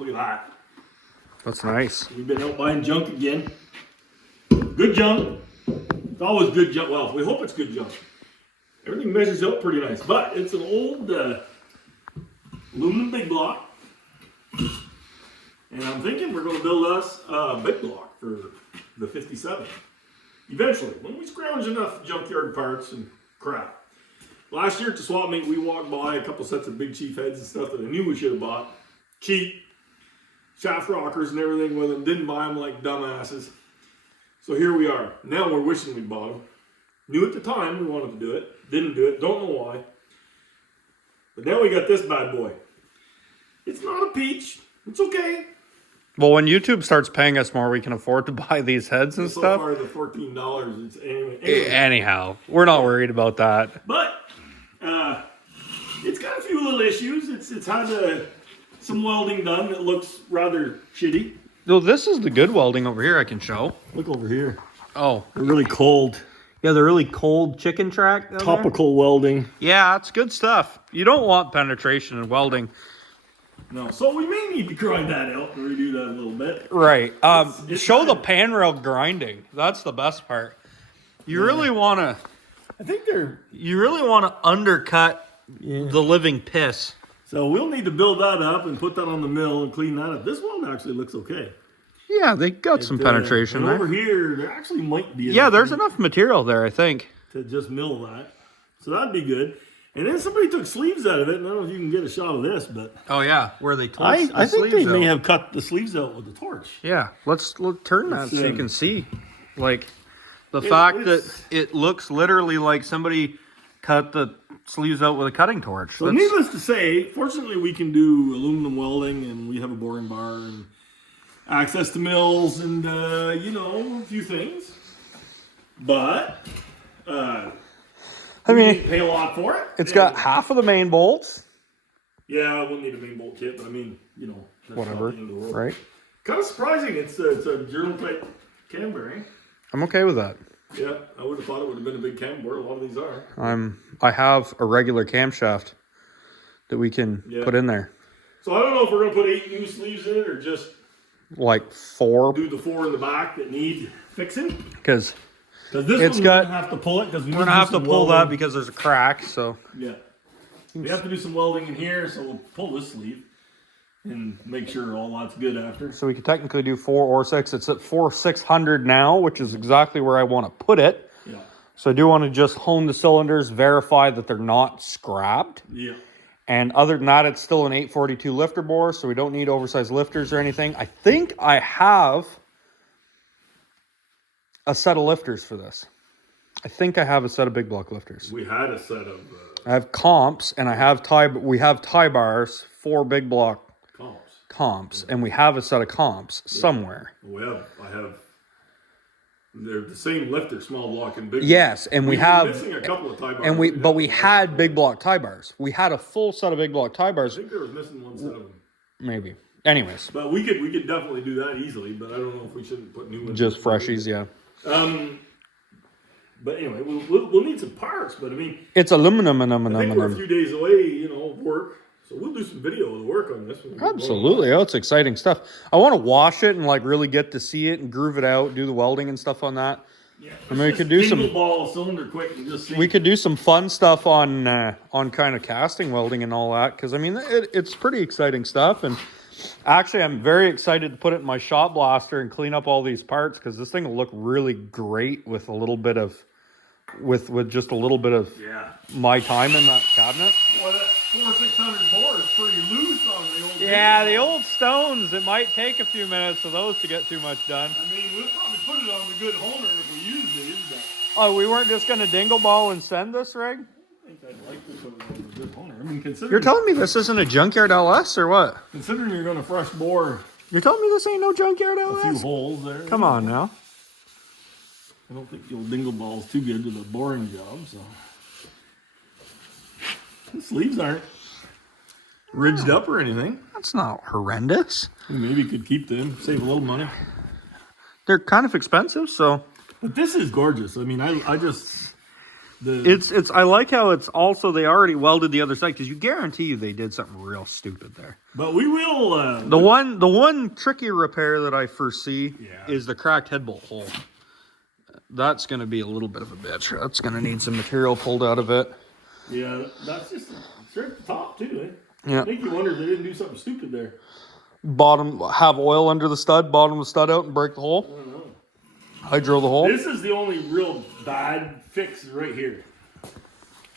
Look at that. That's nice. We've been out buying junk again. Good junk. It's always good junk. Well, we hope it's good junk. Everything measures out pretty nice, but it's an old aluminum big block. And I'm thinking we're going to build us a big block for the 57. Eventually, when we scrounge enough junkyard parts and crap. Last year at the swap meet, we walked by a couple sets of Big Chief heads and stuff that I knew we should have bought. Cheap. Shaft rockers and everything with them. Didn't buy them like dumbasses. So here we are. Now we're wishing we bought them. Knew at the time we wanted to do it. Didn't do it. Don't know why. But now we got this bad boy. It's not a peach. It's okay. Well, when YouTube starts paying us more, we can afford to buy these heads and so stuff. So far, the $14. It's anyway. Anyhow, we're not worried about that. But it's got a few little issues. It's had some welding done that looks rather shitty. No, this is the good welding over here I can show. Look over here. Oh. They're really cold. Yeah, the really cold chicken track. Topical welding. Yeah, it's good stuff. You don't want penetration in welding. No, so we may need to grind that out and redo that a little bit. Right. It's show the pan rail grinding. That's the best part. You really want to... I think they're... You really want to undercut the living piss. So we'll need to build that up and put that on the mill and clean that up. This one actually looks okay. Yeah, they got some penetration there. Over here, there actually might be... Yeah, there's enough material there, I think. To just mill that. So that'd be good. And then somebody took sleeves out of it, and I don't know if you can get a shot of this, but... Oh, yeah, where they took I think they may have cut the sleeves out with the torch. Yeah, let's turn that so you can see. Like, the fact that it looks literally like somebody cut the sleeves out with a cutting torch. So needless to say, fortunately we can do aluminum welding, and we have a boring bar, and access to mills, and, you know, a few things. But... I mean, pay a lot for it. It's got half of the main bolts. Yeah, I wouldn't need a main bolt kit, but I mean, you know, that's whatever, right? Kind of surprising. It's a journal type cam bearing. I'm okay with that. Yeah, I would have thought it would have been a big cam bore. A lot of these are. I have a regular camshaft that we can put in there. So I don't know if we're gonna put 8 new sleeves in it or just like 4. Do the 4 in the back that need fixing. Because this one, we're gonna have to pull it because we're gonna have to pull that because there's a crack. So yeah, we have to do some welding in here. So we'll pull this sleeve and make sure all that's good after. So we could technically do 4 or 6. It's at 4600 now, which is exactly where I want to put it. Yeah. So I do want to just hone the cylinders, verify that they're not scrapped. Yeah. And other than that, it's still an 842 lifter bore, so we don't need oversized lifters or anything. I think I have a set of lifters for this. I think I have a set of big block lifters. We had a set of... I have comps, and I have we have tie bars for big block comps, and we have a set of comps somewhere. Well, they're the same lifter, small block and big. Yes, and we have missing a couple of tie bars. And we had big block tie bars. We had a full set of big block tie bars. I think there was missing one set of them. Maybe. Anyways. But we could definitely do that easily, but I don't know if we shouldn't put new ones. Just freshies, yeah. But anyway, we'll need some parts, but I mean... It's aluminum. I think we're a few days away, you know, work. So we'll do some video of the work on this one. Absolutely. Oh, it's exciting stuff. I want to wash it and like really get to see it and groove it out, do the welding and stuff on that. Yeah. I mean, we could do some ball cylinder quick and just see. We could do some fun stuff on kind of casting welding and all that, because I mean it's pretty exciting stuff. And actually, I'm very excited to put it in my shot blaster and clean up all these parts, because this thing will look really great with a little bit of just a little bit of my time in that cabinet. Well, that 4,600 bore is pretty loose on the old. Yeah, the old stones. It might take a few minutes of those to get too much done. I mean, we'll probably put it on the good honer if we use these. But... Oh, we weren't just going to dingle ball and send this rig? I think I'd like to put it on the good honer. I mean, considering... You're telling me this isn't a junkyard LS or what? Considering you're going to fresh bore... You're telling me this ain't no junkyard LS? A few holes there. Come on now. I don't think you'll dingle balls too good to the boring job, so... The sleeves aren't ridged up or anything. That's not horrendous. We maybe could keep them, save a little money. They're kind of expensive, so... But this is gorgeous. I mean, I just... It's. I like how it's also they already welded the other side because you guarantee you they did something real stupid there. But we will. The one tricky repair that I foresee is the cracked head bolt hole. That's going to be a little bit of a bitch. That's going to need some material pulled out of it. Yeah, that's just straight at the top too. Eh? Yeah. I think you wonder if they didn't do something stupid there. Bottom, have oil under the stud, bottom the stud out and break the hole. I don't know. Hydro the hole. This is the only real bad fix right here.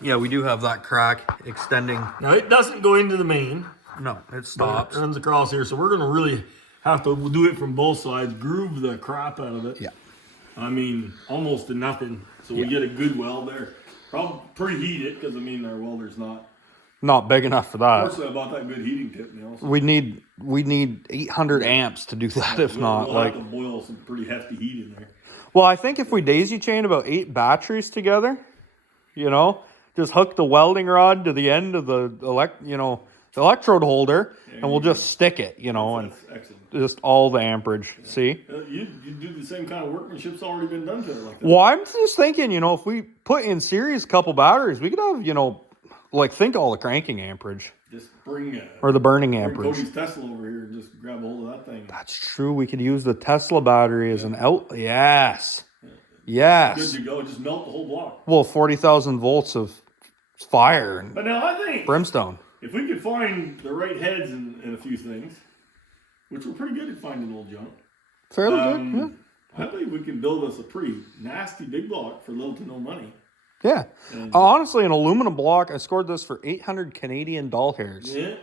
Yeah, we do have that crack extending. Now it doesn't go into the main. No, it stops. It runs across here, so we're going to really have to do it from both sides, groove the crap out of it. Yeah. I mean, almost to nothing, so we get a good weld there. Probably preheat it, because I mean, our welder's not big enough for that. Fortunately, I bought that good heating tip now. So We need 800 amps to do that. If not, we'll like, have to boil some pretty hefty heat in there. well, I think if we daisy chain about 8 batteries together, just hook the welding rod to the end of the electrode holder, and we'll just stick it, and That's excellent. just all the amperage. See? You do the same kind of workmanship's already been done to it like that. Well, I'm just thinking, if we put in series a couple batteries, we could have, think all the cranking amperage Just bring or the burning bring amperage. Cody's Tesla over here and just grab a hold of that thing. That's true. We could use the Tesla battery as an out. Yes. Good Yes. to go. Just melt the whole block. Well, 40,000 volts of fire and But now I think brimstone. if we could find the right heads in a few things, which we're pretty good at finding old junk, Fairly good. I believe we can build us a pretty nasty big block for little to no money. Yeah. Honestly, an aluminum block, I scored this for 800 Canadian doll hairs. Yeah,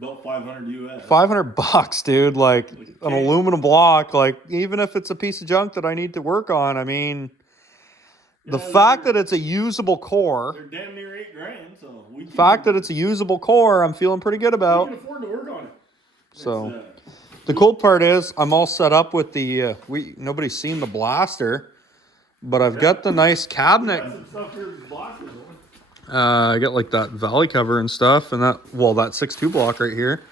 about 500 US. $500, dude. Like an Okay. aluminum block, like even if it's a piece of junk that I need to work on, I mean, the fact that it's a usable core, They're damn near $8,000, so we can, fact that it's a usable core, I'm feeling pretty good we about. can afford to work on it. So the cool part is I'm all set up with the nobody's seen the blaster, but I've got the nice cabinet. Got some stuff here with the boxes on. I got like that valley cover and stuff, and that 6.2 block right here.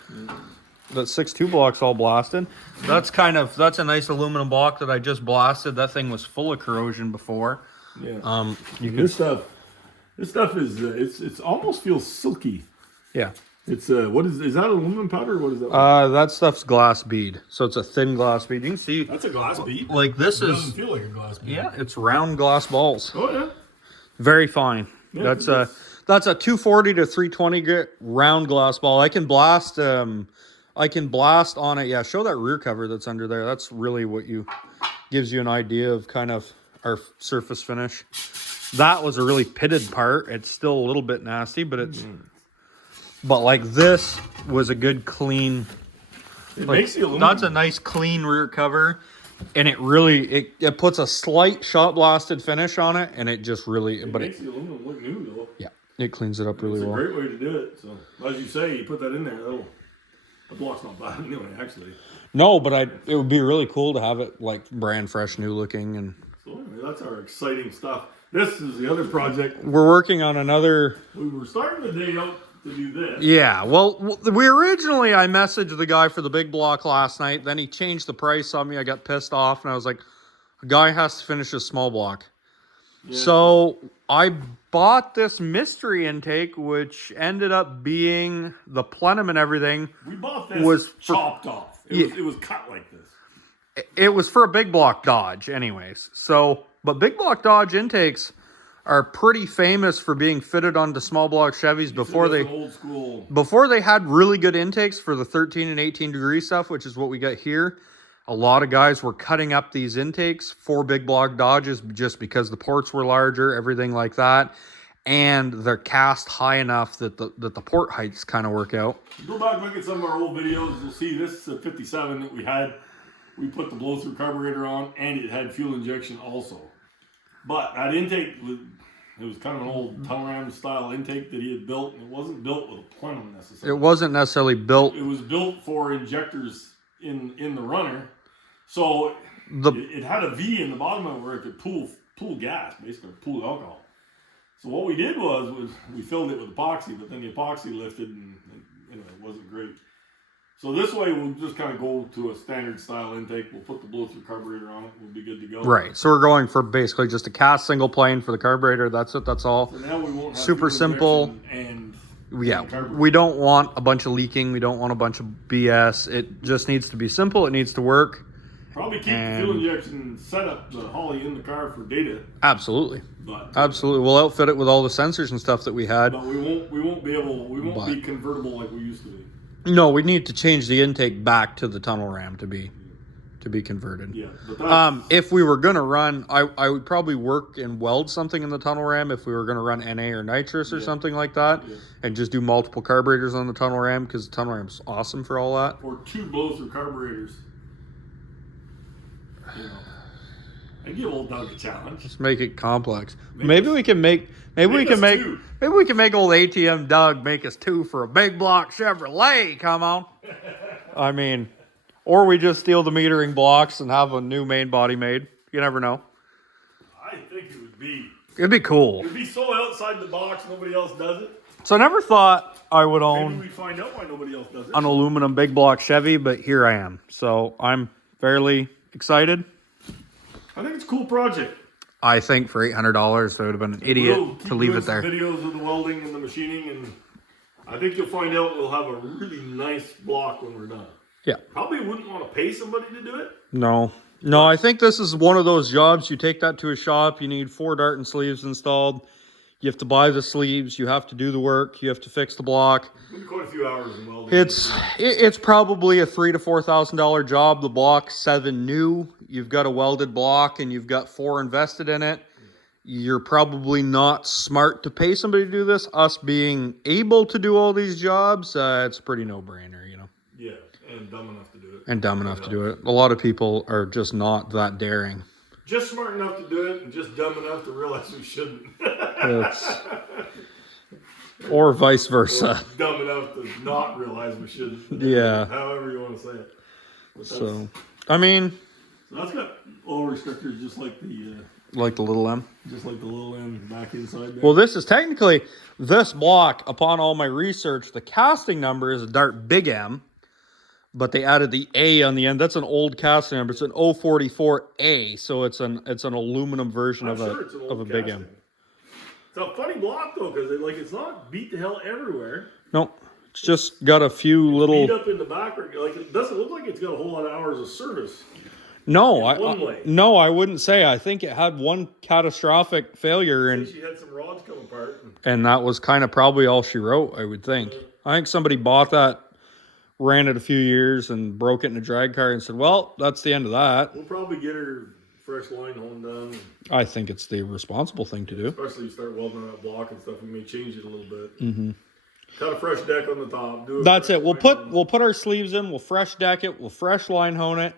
That 6.2 block's all blasted. That's a nice aluminum block that I just blasted. That thing was full of corrosion before. Yeah. You could, This stuff is it's almost feels silky. yeah. It's what is that aluminum powder or what is that? That stuff's glass bead, so it's a thin glass bead. You can see, That's a glass bead. like this It is, doesn't feel like a glass bead. yeah, it's round glass balls. Oh yeah. Very fine. Yeah, That's a 240 to 320 grit round glass ball. I can blast on it. Yeah, show that rear cover that's under there. That's really what gives you an idea of kind of our surface finish. That was a really pitted part. It's still a little bit nasty, but but like this was a good clean. It Like, makes the aluminum. that's a nice clean rear cover, and it really it puts a slight shot blasted finish on it, and it just really It makes the aluminum look new though. yeah, it cleans it up really It's a well. great way to do it. So as you say, you put that in there. The block's not bad anyway. Actually, No, but it would be really cool to have it like brand fresh, new looking, and so anyway, that's our exciting stuff. This is the other project. we're working on another. We were starting the day out to do this. Yeah, well, I messaged the guy for the big block last night. Then he changed the price on me. I got pissed off, and I was like, "A guy has to finish a small block." Yeah. So I bought this mystery intake, which ended up being the plenum and everything. We bought this was for- chopped off. It was cut like this. It was for a big block Dodge, anyways. So, but big block Dodge intakes are pretty famous for being fitted onto small block Chevys before they had really good intakes for the 13 and 18 degree stuff, which is what we got here. A lot of guys were cutting up these intakes for big block Dodges just because the ports were larger, everything like that. And they're cast high enough that the port heights kind of work out. Go back and look at some of our old videos. You'll see this is a 57 that we had. We put the blow-through carburetor on, and it had fuel injection also. But that intake was kind of an old Telegram style intake that he had built, and it wasn't built with a plenum necessarily. It wasn't necessarily built. It was built for injectors in the runner. So it had a V in the bottom of it where it could pool gas, basically pool alcohol. So what we did was we filled it with epoxy, but then the epoxy lifted and it wasn't great. So this way, we'll just kind of go to a standard style intake. We'll put the blow-through carburetor on it. We'll be good to go. Right. So we're going for basically just a cast single plane for the carburetor. That's it. That's all. So now we won't have super fuel simple. injection Yeah, carburetor. we don't want a bunch of leaking. We don't want a bunch of BS. It just needs to be simple. It needs to work. Probably keep the fuel injection setup, the Holly in the car for data. Absolutely. But Absolutely. We'll outfit it with all the sensors and stuff that we had. But we won't be convertible like we used to be. No, we need to change the intake back to the tunnel ram to be converted. Yeah. But if we were gonna run, I would probably work and weld something in the tunnel ram if we were gonna run NA or nitrous or something like that, and just do multiple carburetors on the tunnel ram because the tunnel ram's awesome for all that. Or 2 blow-through carburetors. You know, I give old Doug a challenge. Just make it complex. Maybe we can make old ATM Doug make us 2 for a big block Chevrolet. Come on. I mean, or we just steal the metering blocks and have a new main body made. You never know. I think it would be. It'd be cool. It'd be so outside the box, nobody else does it. So I never thought I would Maybe own we find out why nobody else does it. an aluminum big block Chevy, but here I am. So I'm fairly excited. I think it's a cool project. I think for $800, I would have been an idiot to leave it there. Videos of the welding and the machining, and I think you'll find out we'll have a really nice block when we're done. Yeah. Probably wouldn't want to pay somebody to do it. No, I think this is one of those jobs. You take that to a shop, you need 4 Darton sleeves installed. You have to buy the sleeves, you have to do the work, you have to fix the block. Maybe quite a few hours in welding. It's probably a $3,000 to $4,000 job. The block's 7 new. You've got a welded block and you've got 4 invested in it. You're probably not smart to pay somebody to do this. Us being able to do all these jobs, it's a pretty no-brainer, you know. Yeah, and dumb enough to do it. And dumb enough to do it. A lot of people are just not that daring. Just smart enough to do it and just dumb enough to realize we shouldn't. Or vice versa. Or dumb enough to not realize we shouldn't. Yeah. However you want to say it. So, I mean... So that's got oil restrictors just like the... like the little M? Just like the little M back inside there. Well, this is technically... This block, upon all my research, the casting number is a Dart Big M. But they added the A on the end. That's an old casting number. It's an 044A, so it's an aluminum version of a Big M. It's a funny block though, because it's not beat to hell everywhere. No, it's just got a few little. Beat up in the back, like it doesn't look like it's got a whole lot of hours of service. No, I wouldn't say. I think it had one catastrophic failure, and she had some rods come apart. And that was kind of probably all she wrote. I would think. I think somebody bought that. Ran it a few years and broke it in a drag car and said, well, that's the end of that. We'll probably get her fresh line honed down. I think it's the responsible thing to do. Especially you start welding that block and stuff, we may change it a little bit. Mm-hmm. Cut a fresh deck on the top. That's it. We'll put our sleeves in, we'll fresh deck it, we'll fresh line hone it.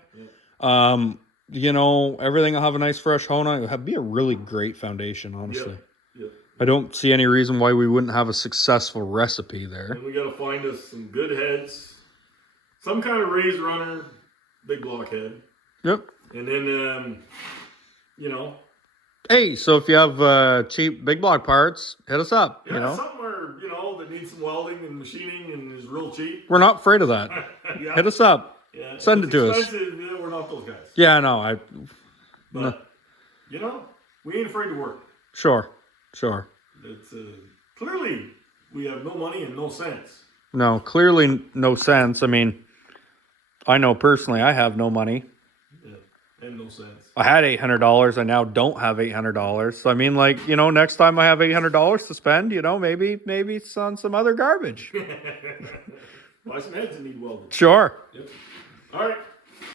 Yeah. You know, everything will have a nice fresh hone on it. It'll be a really great foundation, honestly. Yeah. I don't see any reason why we wouldn't have a successful recipe there. And we got to find us some good heads. Some kind of raised runner, big block head. Yep. And then, you know. Hey, so if you have cheap big block parts, hit us up. Yeah, you know? somewhere, that needs some welding and machining and is real cheap. We're not afraid of that. Yeah. Hit us up. Yeah. Send it to us. Yeah, we're not those guys. Yeah, no. But, we ain't afraid to work. Sure. It's clearly we have no money and no sense. No, clearly no sense. I mean, I know personally I have no money. Yeah, and no sense. I had $800. I now don't have $800. So I mean, next time I have $800 to spend, maybe it's on some other garbage. Buy some heads that need welding. Sure. Yep. All right.